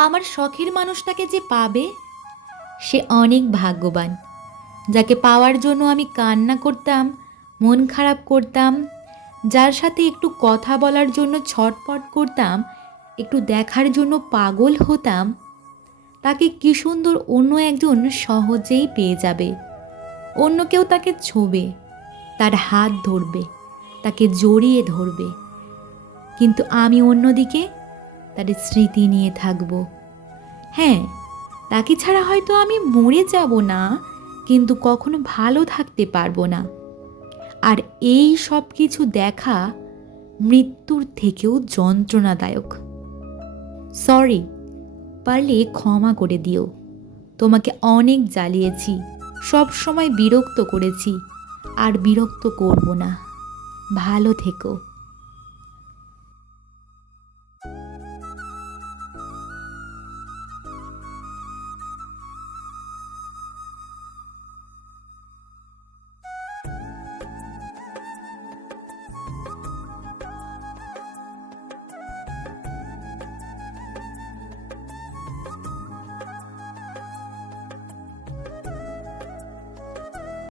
আমার শখের মানুষটাকে যে পাবে? সে অনেক ভাগ্যবান। যাকে পাওয়ার জন্য আমি কান্না করতাম, মন খারাপ করতাম, যার সাথে একটু কথা বলার জন্য ছটপট করতাম, একটু দেখার জন্য পাগল হতাম, তাকে কি সুন্দর অন্য একজন সহজেই পেয়ে যাবে। অন্য কেউ তাকে ছোবে, তার হাত ধরবে, তাকে জড়িয়ে ধরবে। কিন্তু আমি অন্যদিকে তার স্মৃতি নিয়ে থাকব। হ্যাঁ তাকে ছাড়া হয়তো আমি মরে যাব না, কিন্তু কখনো ভালো থাকতে পারব না। আর এই সব কিছু দেখা মৃত্যুর থেকেও যন্ত্রণাদায়ক। সরি, পারলে ক্ষমা করে দিও। তোমাকে অনেক জ্বালিয়েছি, সব সময় বিরক্ত করেছি, আর বিরক্ত করব না। ভালো থেকো।